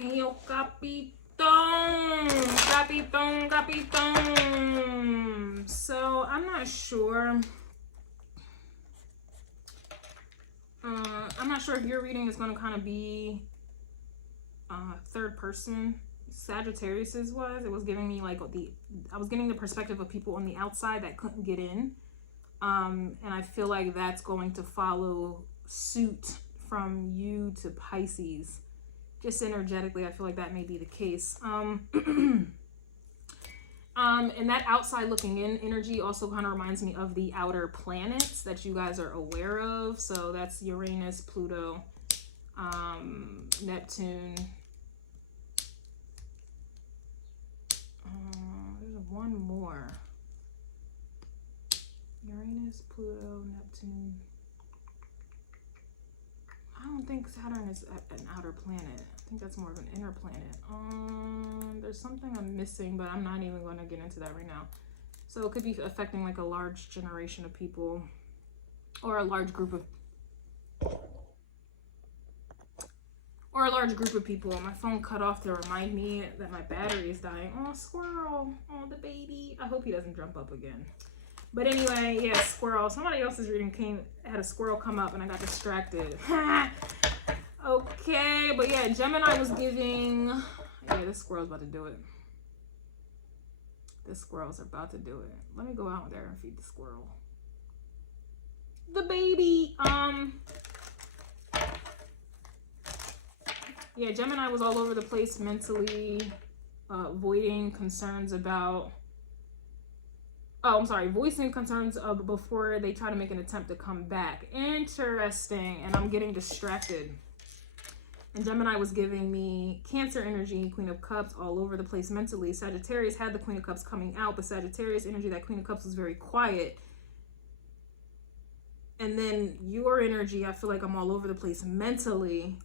Yo, Capitón. So I'm not sure. I'm not sure if your reading is going to kind of be third person. Sagittarius's was. It was giving me like I was getting the perspective of people on the outside that couldn't get in. And I feel like that's going to follow suit from you to Pisces. Just energetically, I feel like that may be the case. And that outside looking in energy also kind of reminds me of the outer planets that you guys are aware of. So that's Uranus, Pluto, Neptune. There's one more. Uranus, Pluto, Neptune. I don't think Saturn is an outer planet. I think that's more of an inner planet. There's something I'm missing, but I'm not even going to get into that right now. So it could be affecting like a large generation of people or a large group of people. My phone cut off to remind me that my battery is dying. Oh, squirrel. Oh, the baby. I hope he doesn't jump up again. But anyway, yeah, squirrel. Somebody else's reading had a squirrel come up and I got distracted. Okay, but yeah, Gemini was giving... Yeah, this squirrel's about to do it. This squirrel's about to do it. Let me go out there and feed the squirrel. The baby. Yeah, Gemini was all over the place mentally, voicing concerns about... Oh, I'm sorry. Voicing concerns of before they try to make an attempt to come back. Interesting. And I'm getting distracted. And Gemini was giving me Cancer energy, Queen of Cups, all over the place mentally. Sagittarius had the Queen of Cups coming out, but Sagittarius energy, that Queen of Cups was very quiet. And then your energy, I feel like I'm all over the place mentally.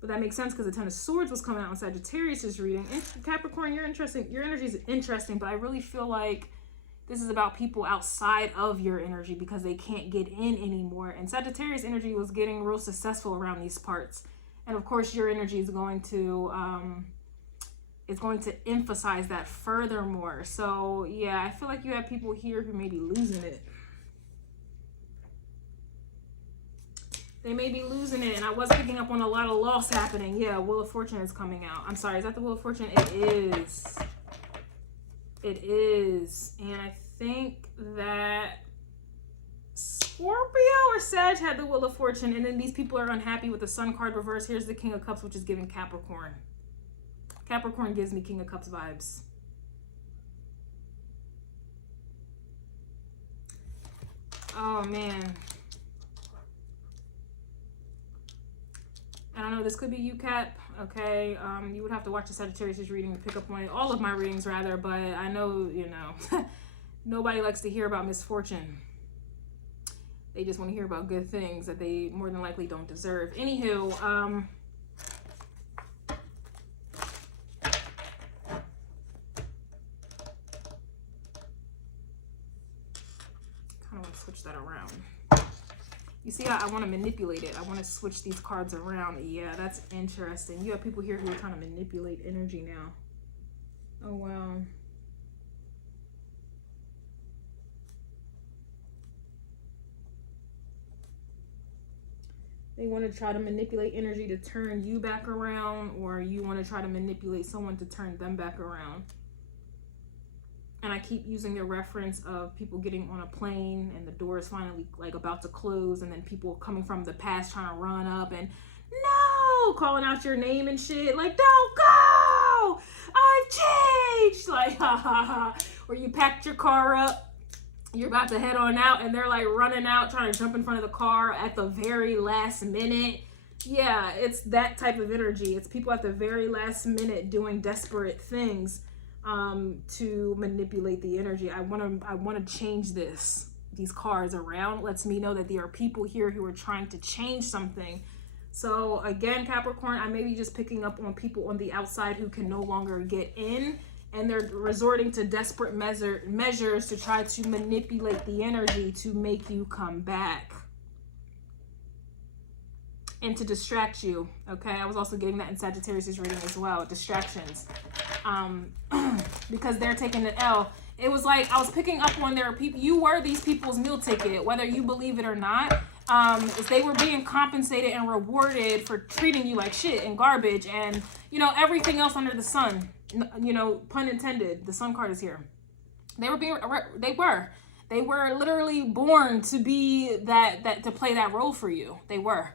But that makes sense because the Ten of Swords was coming out in Sagittarius's reading. And Capricorn, you're interesting. Your energy is interesting, but I really feel like this is about people outside of your energy because they can't get in anymore. And Sagittarius energy was getting real successful around these parts. And of course, your energy is going to emphasize that furthermore. So yeah, I feel like you have people here who may be losing it. They may be losing it, and I was picking up on a lot of loss happening. Yeah, Wheel of Fortune is coming out. I'm sorry, is that the Wheel of Fortune? It is. It is. And I think that Scorpio or Sag had the Wheel of Fortune, and then these people are unhappy with the Sun card reverse. Here's the King of Cups, which is giving Capricorn. Capricorn gives me King of Cups vibes. Oh, man. I don't know, this could be you, Cap, okay? You would have to watch the Sagittarius reading to pick up on it. All of my readings, rather, but I know, you know, nobody likes to hear about misfortune. They just want to hear about good things that they more than likely don't deserve. Anywho, kind of want to switch that around. You see, I want to manipulate it. I want to switch these cards around. Yeah, that's interesting. You have people here who are trying to manipulate energy now. Oh, wow. They want to try to manipulate energy to turn you back around, or you want to try to manipulate someone to turn them back around. And I keep using the reference of people getting on a plane and the door is finally like about to close, and then people coming from the past trying to run up and no, calling out your name and shit like, don't go, I've changed, like ha ha ha. Or you packed your car up, you're about to head on out, and they're like running out trying to jump in front of the car at the very last minute. Yeah, it's that type of energy. It's people at the very last minute doing desperate things to manipulate the energy. I want to change these cards around. It lets me know that there are people here who are trying to change something. So again, Capricorn, I may be just picking up on people on the outside who can no longer get in, and they're resorting to desperate measures to try to manipulate the energy to make you come back. and to distract you. Okay, I was also getting that in Sagittarius' reading as well, distractions, because they're taking the L. It was like I was picking up on their people. You were these people's meal ticket, whether you believe it or not. They were being compensated and rewarded for treating you like shit and garbage and, you know, everything else under the sun. You know, pun intended. The sun card is here. They were literally born to be to play that role for you. They were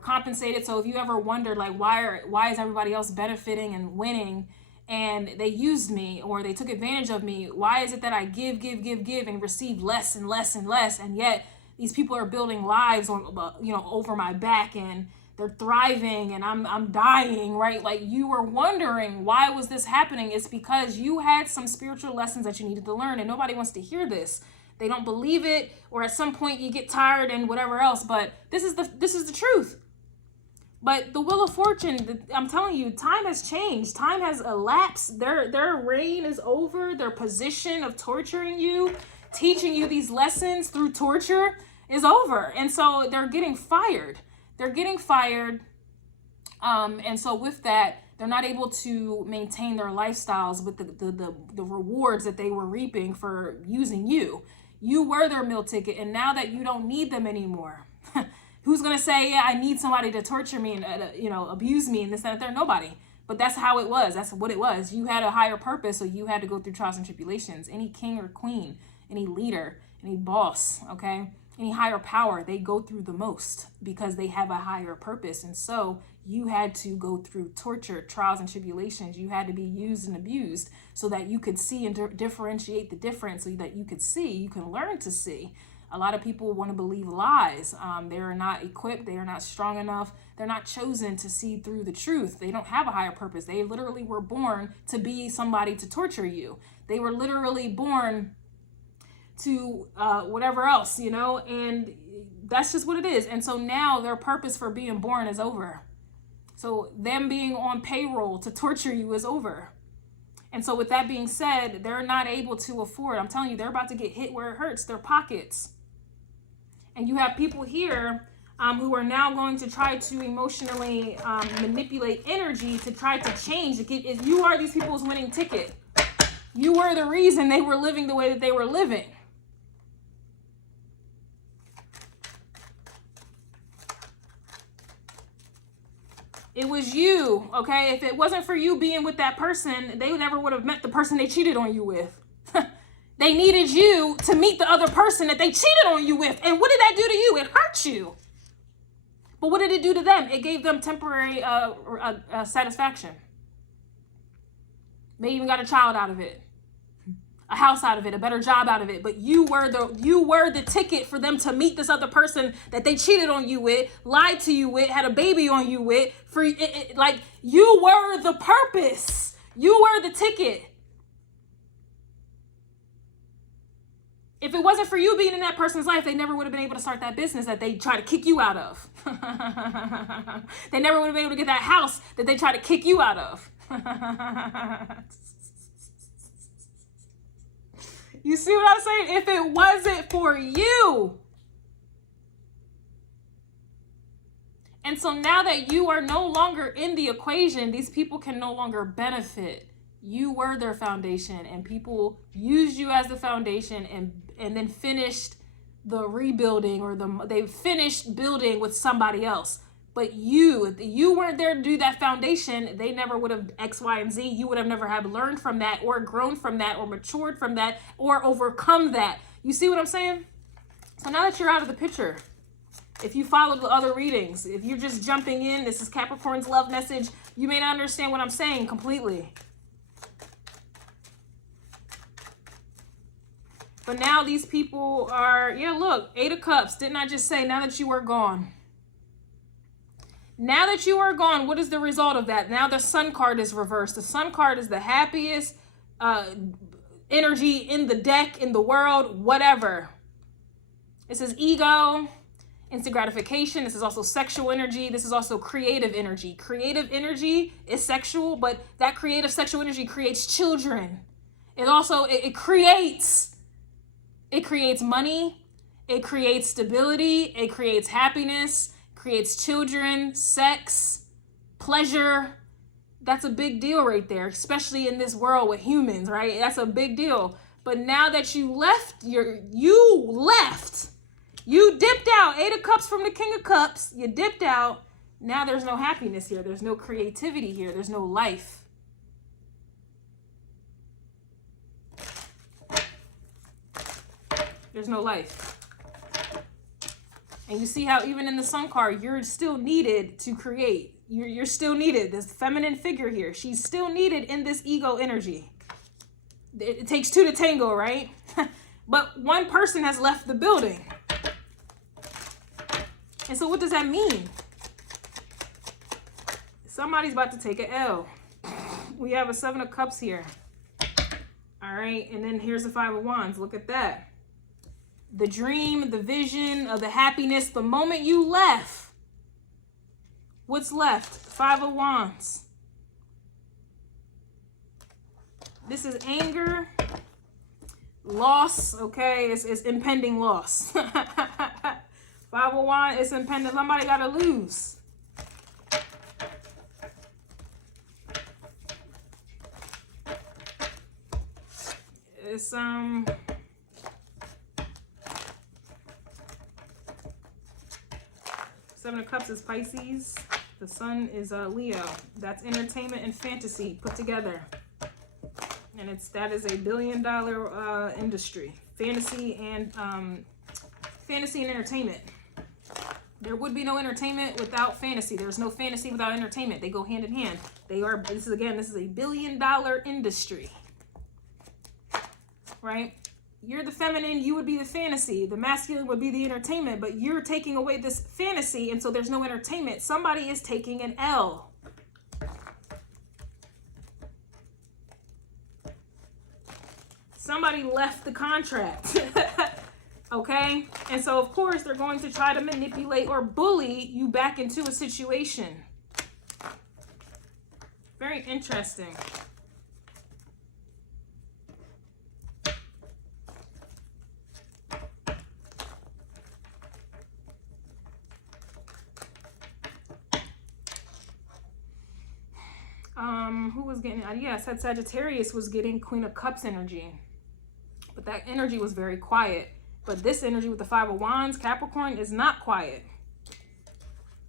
compensated. So if you ever wondered, like, why is everybody else benefiting and winning, and they used me or they took advantage of me? Why is it that I give and receive less and less and less, and yet these people are building lives on, you know, over my back, and they're thriving and I'm dying, right? Like, you were wondering, why was this happening? It's because you had some spiritual lessons that you needed to learn, and nobody wants to hear this. They don't believe it, or at some point you get tired and whatever else, but this is the truth. But the Wheel of Fortune, I'm telling you, time has changed. Time has elapsed. Their reign is over. Their position of torturing you, teaching you these lessons through torture is over. And so they're getting fired. And so with that, they're not able to maintain their lifestyles with the rewards that they were reaping for using you. You were their meal ticket, and now that you don't need them anymore, who's going to say, yeah, I need somebody to torture me and, you know, abuse me and this, that, and that? Nobody. But that's how it was. That's what it was. You had a higher purpose, so you had to go through trials and tribulations. Any king or queen, any leader, any boss, okay, any higher power, they go through the most because they have a higher purpose. And so you had to go through torture, trials, and tribulations. You had to be used and abused so that you could see and differentiate the difference, so that you can learn to see. A lot of people want to believe lies. They are not equipped. They are not strong enough. They're not chosen to see through the truth. They don't have a higher purpose. They literally were born to be somebody to torture you. They were literally born to whatever else, you know, and that's just what it is. And so now their purpose for being born is over. So them being on payroll to torture you is over. And so with that being said, they're not able to afford. I'm telling you, they're about to get hit where it hurts, their pockets. And you have people here who are now going to try to emotionally manipulate energy to try to change. If you are these people's winning ticket, you were the reason they were living the way that they were living. It was you, okay? If it wasn't for you being with that person, they never would have met the person they cheated on you with. They needed you to meet the other person that they cheated on you with. And what did that do to you? It hurt you. But what did it do to them? It gave them temporary satisfaction. They even got a child out of it, a house out of it, a better job out of it. But you were the ticket for them to meet this other person that they cheated on you with, lied to you with, had a baby on you with. Like, you were the purpose. You were the ticket. If it wasn't for you being in that person's life, they never would have been able to start that business that they try to kick you out of. They never would have been able to get that house that they try to kick you out of. You see what I'm saying? If it wasn't for you. And so now that you are no longer in the equation, these people can no longer benefit. You were their foundation, and people used you as the foundation and then finished the rebuilding, or they finished building with somebody else. But if you weren't there to do that foundation, they never would have X, Y, and Z. You would have never have learned from that, or grown from that, or matured from that, or overcome that. You see what I'm saying? So now that you're out of the picture, if you followed the other readings, if you're just jumping in, this is Capricorn's love message, you may not understand what I'm saying completely. But now these people are, yeah, look, 8 of Cups. Didn't I just say, now that you are gone? Now that you are gone, what is the result of that? Now the Sun card is reversed. The Sun card is the happiest energy in the deck, in the world, whatever. This is ego, instant gratification. This is also sexual energy. This is also creative energy. Creative energy is sexual, but that creative sexual energy creates children. It also, it creates money. It creates stability. It creates happiness. creates children, sex, pleasure. That's a big deal right there, especially in this world with humans, right? That's a big deal. But now that you left, you dipped out. 8 of Cups from the King of Cups. You dipped out. Now there's no happiness here. There's no creativity here. There's no life. There's no life. And you see how even in the Sun card, you're still needed to create. You're still needed. This feminine figure here, she's still needed in this ego energy. It takes 2 to tango, right? But one person has left the building. And so what does that mean? Somebody's about to take an L. We have a 7 of Cups here. All right, and then here's the 5 of Wands. Look at that. The dream, the vision of the happiness, the moment you left. What's left? 5 of Wands. This is anger, loss, okay? It's impending loss. 5 of Wands, it's impending. Somebody got to lose. It's, 7 of Cups is Pisces. The Sun is Leo. That's entertainment and fantasy put together. And that is a $1 billion industry. Fantasy and entertainment. There would be no entertainment without fantasy. There's no fantasy without entertainment. They go hand in hand. This is a $1 billion industry. Right? You're the feminine, you would be the fantasy. The masculine would be the entertainment, but you're taking away this fantasy, and so there's no entertainment. Somebody is taking an L. Somebody left the contract. Okay? And so, of course, they're going to try to manipulate or bully you back into a situation. Very interesting. Who was getting, yeah, I said Sagittarius was getting Queen of Cups energy. But that energy was very quiet. But this energy with the 5 of Wands, Capricorn, is not quiet.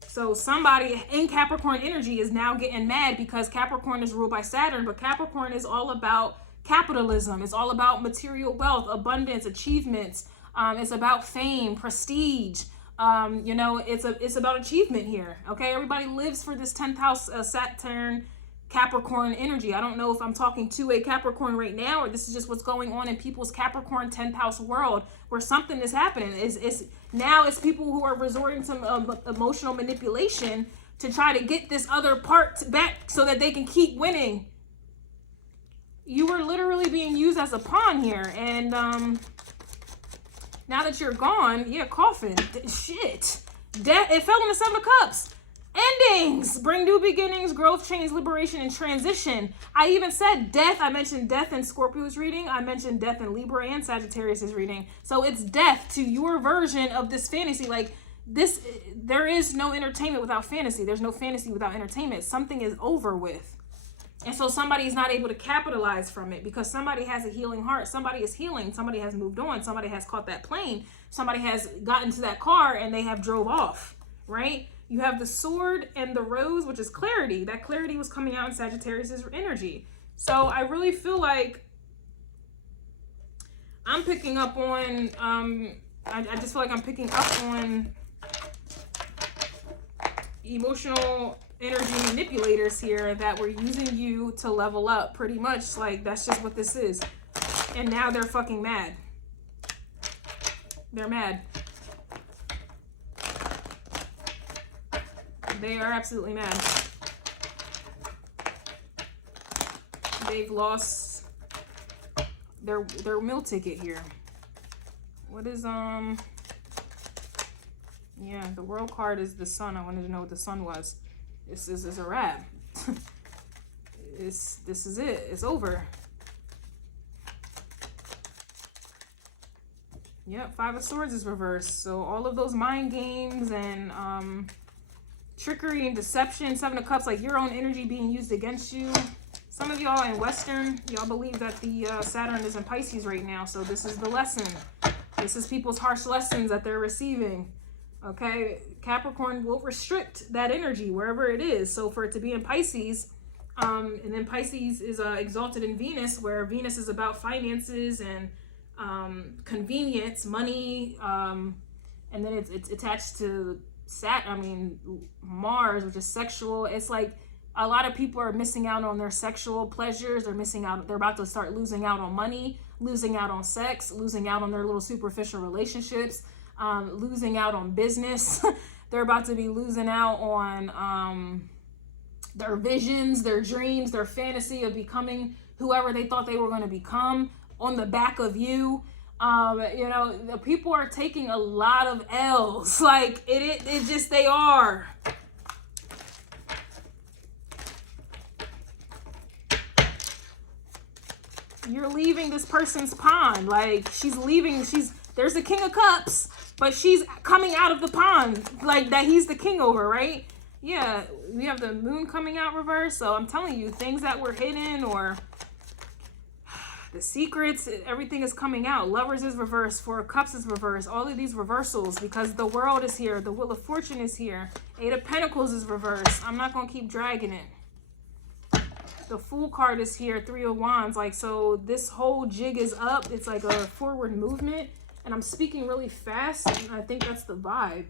So somebody in Capricorn energy is now getting mad because Capricorn is ruled by Saturn. But Capricorn is all about capitalism. It's all about material wealth, abundance, achievements. It's about fame, prestige. You know, it's about achievement here. Okay, everybody lives for this 10th house Saturn Capricorn energy. I don't know if I'm talking to a Capricorn right now, or this is just what's going on in people's Capricorn 10th house world, where something is happening. Now it's people who are resorting to emotional manipulation to try to get this other part back so that they can keep winning. You were literally being used as a pawn here, and now that you're gone, yeah, coffin, shit, death. It fell in the 7 of Cups. Endings bring new beginnings, growth, change, liberation, and transition. I even said death. I mentioned death in Scorpio's reading. I mentioned death in Libra and Sagittarius's reading. So it's death to your version of this fantasy. Like this, there is no entertainment without fantasy. There's no fantasy without entertainment. Something is over with. And so somebody is not able to capitalize from it because somebody has a healing heart. Somebody is healing. Somebody has moved on. Somebody has caught that plane. Somebody has gotten to that car and they have drove off, right? You have the Sword and the Rose, which is clarity. That clarity was coming out in Sagittarius' energy. So I really feel like I'm picking up on, I just feel like I'm picking up on emotional energy manipulators here that were using you to level up pretty much. Like, that's just what this is. And now they're fucking mad. They're mad. They are absolutely mad. They've lost their meal ticket here. What is yeah, the World card is the Sun. I wanted to know what the Sun was. This is a wrap. This is it. It's over. Yep, 5 of Swords is reversed. So all of those mind games and trickery and deception. Seven of Cups, like your own energy being used against you. Some of y'all in Western, y'all believe that the Saturn is in Pisces right now. So this is the lesson. This is people's harsh lessons that they're receiving. Okay, Capricorn will restrict that energy wherever it is. So for it to be in Pisces, and then Pisces is exalted in Venus, where Venus is about finances and convenience, money, and then it's attached to Mars, which is sexual. It's like a lot of people are missing out on their sexual pleasures. They're missing out. They're about to start losing out on money, losing out on sex, losing out on their little superficial relationships, losing out on business. They're about to be losing out on their visions, their dreams, their fantasy of becoming whoever they thought they were going to become on the back of you. You know, the people are taking a lot of L's. Like it just, they are. You're leaving this person's pond. Like she's leaving, there's the King of Cups, but she's coming out of the pond, like that he's the king over, right? Yeah, we have the Moon coming out reverse. So I'm telling you, things that were hidden or the secrets, everything is coming out. Lovers is reverse, Four of Cups is reverse. All of these reversals, because the World is here, the Wheel of Fortune is here, Eight of Pentacles is reverse. I'm not gonna keep dragging it. The Fool card is here, Three of Wands. Like, so this whole jig is up. It's like a forward movement, and I'm speaking really fast, and I think that's the vibe.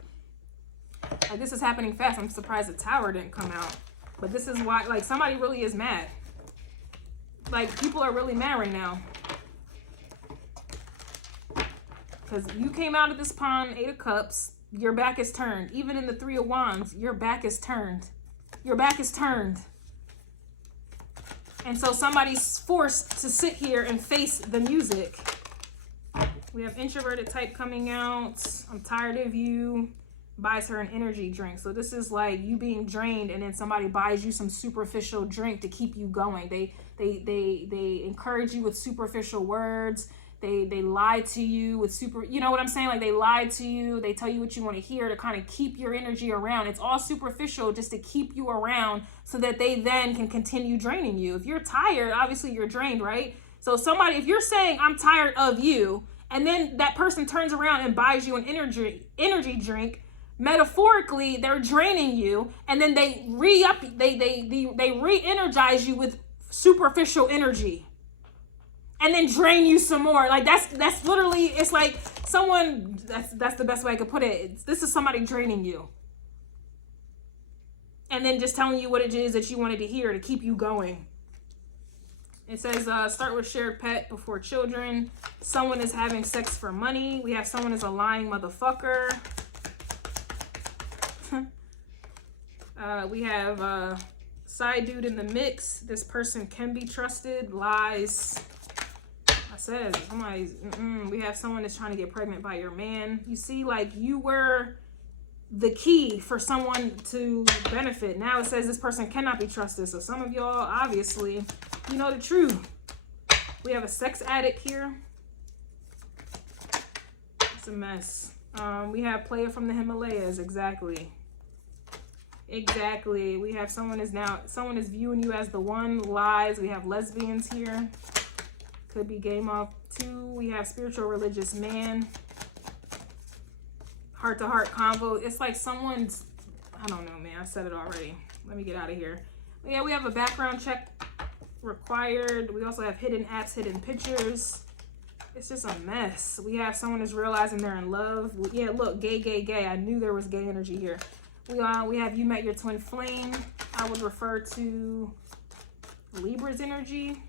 Like, this is happening fast. I'm surprised the Tower didn't come out, but this is why, like, somebody really is mad. Like, people are really mad right now because you came out of this pond, Eight of Cups. Your back is turned. Even in the Three of Wands, your back is turned. Your back is turned. And so somebody's forced to sit here and face the music. We have introverted type coming out. I'm tired of you. Buys her an energy drink. So this is like you being drained, and then somebody buys you some superficial drink to keep you going. They encourage you with superficial words. They lie to you with you know what I'm saying? Like, they lie to you. They tell you what you want to hear to kind of keep your energy around. It's all superficial just to keep you around so that they then can continue draining you. If you're tired, obviously you're drained, right? So somebody, if you're saying I'm tired of you, and then that person turns around and buys you an energy drink, metaphorically they're draining you, and then they re-energize you with superficial energy, and then drain you some more. Like, that's literally, it's like someone, that's the best way I could put it. This is somebody draining you, and then just telling you what it is that you wanted to hear to keep you going. It says start with shared pet before children. Someone is having sex for money. We have someone is a lying motherfucker. We have side dude in the mix. This person can be trusted. Lies. I said somebody's. We have someone that's trying to get pregnant by your man. You see, like, you were the key for someone to benefit. Now it says this person cannot be trusted. So some of y'all, obviously, you know the truth. We have a sex addict here. It's a mess. We have player from the Himalayas. Exactly. We have someone is viewing you as the one. Lies. We have lesbians here. Could be game off too. We have spiritual religious man. Heart-to-heart convo. It's like someone's, I don't know, man. I said it already. Let me get out of here. But yeah, we have a background check required. We also have hidden apps, hidden pictures. It's just a mess. We have someone is realizing they're in love. Yeah, look, gay. I knew there was gay energy here. We have you met your twin flame. I would refer to Libra's energy.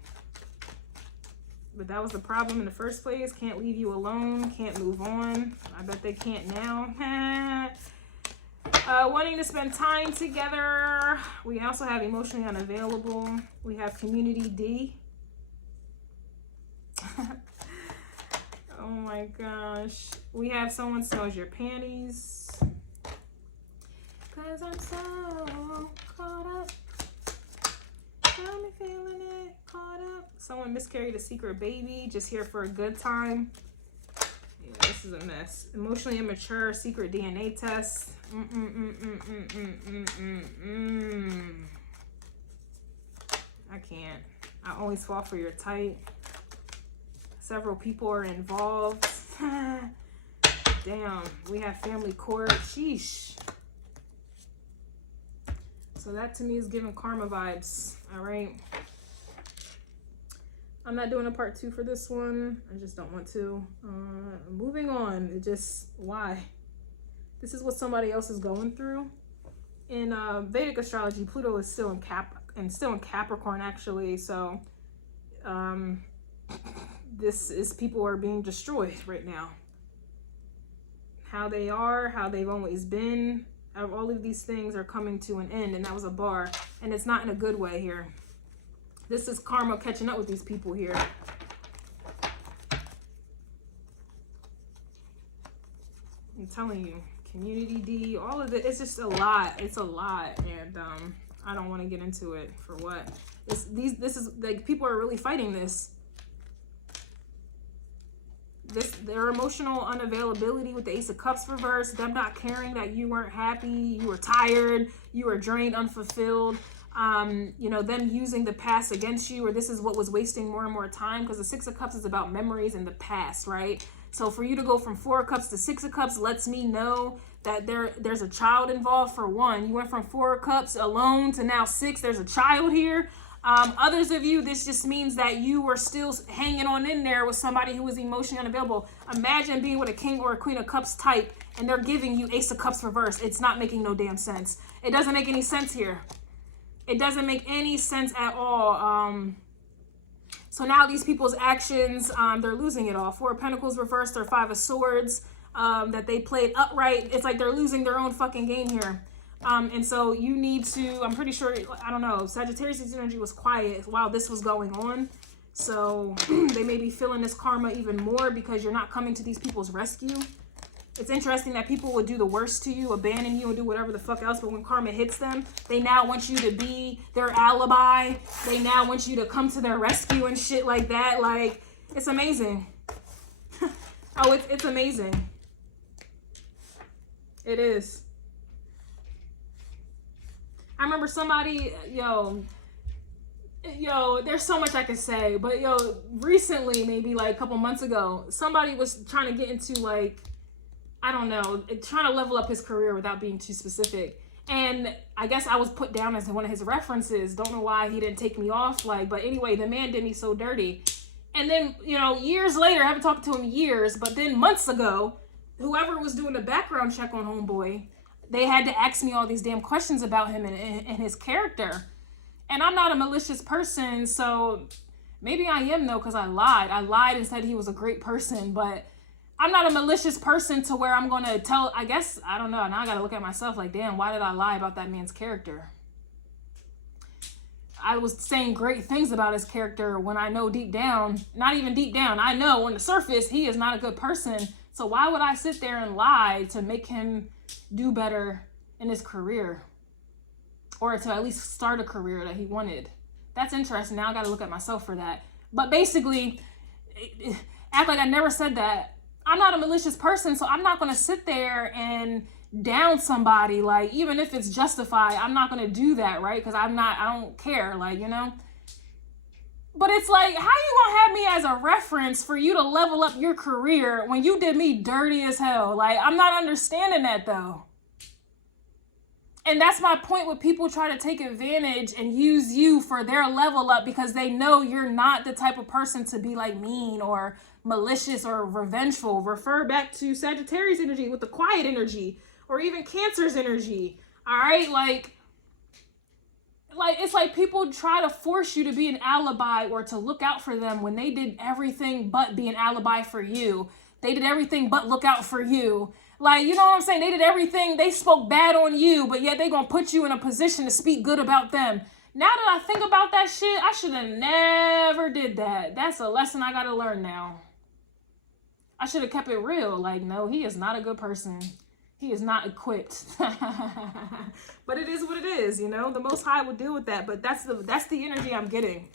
But that was the problem in the first place. Can't leave you alone. Can't move on. I bet they can't now. Wanting to spend time together. We also have emotionally unavailable. We have community D. Oh my gosh. We have someone smells your panties. 'Cause I'm so caught up. Got me feeling it, caught up. Someone miscarried a secret baby, just here for a good time. Yeah, this This is a mess. Emotionally immature, secret DNA test. I can't. I always fall for your type. Several people are involved. Damn, we have family court. Sheesh. So that to me is giving karma vibes. All right. I'm not doing a part 2 for this one. I just don't want to. Moving on. It just, why? This is what somebody else is going through. In Vedic astrology, Pluto is still in Capricorn actually. So this is, people are being destroyed right now. How they are, how they've always been. All of these things are coming to an end, and that was a bar, and it's not in a good way here. This is karma catching up with these people here. I'm telling you, community D, all of it, it's just a lot. It's a lot, and I don't want to get into it. For what? This is like, people are really fighting this. Their emotional unavailability with the Ace of Cups reverse, them not caring that you weren't happy, you were tired, you were drained, unfulfilled, you know, them using the past against you, or this is what was wasting more and more time, because the Six of Cups is about memories in the past, right? So for you to go from 4 of Cups to 6 of Cups lets me know that there's a child involved. For one, you went from 4 of Cups alone to now 6. There's a child here. Others of you, this just means that you were still hanging on in there with somebody who was emotionally unavailable. Imagine being with a King or a Queen of Cups type, and they're giving you Ace of Cups reverse. It's not making no damn sense. It doesn't make any sense here. It doesn't make any sense at all. So now these people's actions, they're losing it all. 4 of Pentacles reversed, or 5 of Swords that they played upright. It's like they're losing their own fucking game here. And so you need to, I'm pretty sure, I don't know, Sagittarius' energy was quiet while this was going on. So they may be feeling this karma even more because you're not coming to these people's rescue. It's interesting that people would do the worst to you, abandon you, and do whatever the fuck else. But when karma hits them, they now want you to be their alibi. They now want you to come to their rescue and shit like that. Like, it's amazing. Oh, it's amazing. It is. I remember somebody, yo, there's so much I can say, but yo, recently, maybe like a couple months ago, somebody was trying to get into, like, I don't know, trying to level up his career without being too specific. And I guess I was put down as one of his references. Don't know why he didn't take me off, like, but anyway, the man did me so dirty. And then, you know, years later, I haven't talked to him in years, but then months ago, whoever was doing the background check on homeboy, they had to ask me all these damn questions about him and his character. And I'm not a malicious person, so maybe I am, though, because I lied. I lied and said he was a great person, but I'm not a malicious person to where I'm going to tell, I guess, I don't know. Now I got to look at myself like, damn, why did I lie about that man's character? I was saying great things about his character when I know deep down, not even deep down, I know on the surface he is not a good person. So why would I sit there and lie to make him do better in his career, or to at least start a career that he wanted? That's interesting. Now I got to look at myself for that. But basically, act like I never said that. I'm not a malicious person, so I'm not going to sit there and down somebody, like, even if it's justified. I'm not going to do that, right? Because I don't care, like, you know. But it's like, how you gonna have me as a reference for you to level up your career when you did me dirty as hell? Like, I'm not understanding that, though. And that's my point when people try to take advantage and use you for their level up because they know you're not the type of person to be like mean or malicious or revengeful. Refer back to Sagittarius energy with the quiet energy, or even Cancer's energy. All right, like it's like people try to force you to be an alibi or to look out for them when they did everything but be an alibi for you. They did everything but look out for you. Like, you know what I'm saying? They did everything. They spoke bad on you, but yet they gonna put you in a position to speak good about them. Now that I think about that shit, I should have never did that. That's a lesson I gotta learn now. I should have kept it real. Like, no, he is not a good person. He is not equipped. But it is what it is, you know? The Most High will deal with that, but that's the energy I'm getting.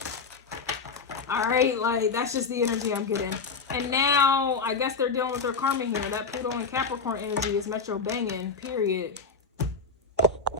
All right? Like, that's just the energy I'm getting. And now, I guess they're dealing with their karma here. That Pluto and Capricorn energy is metro banging, period.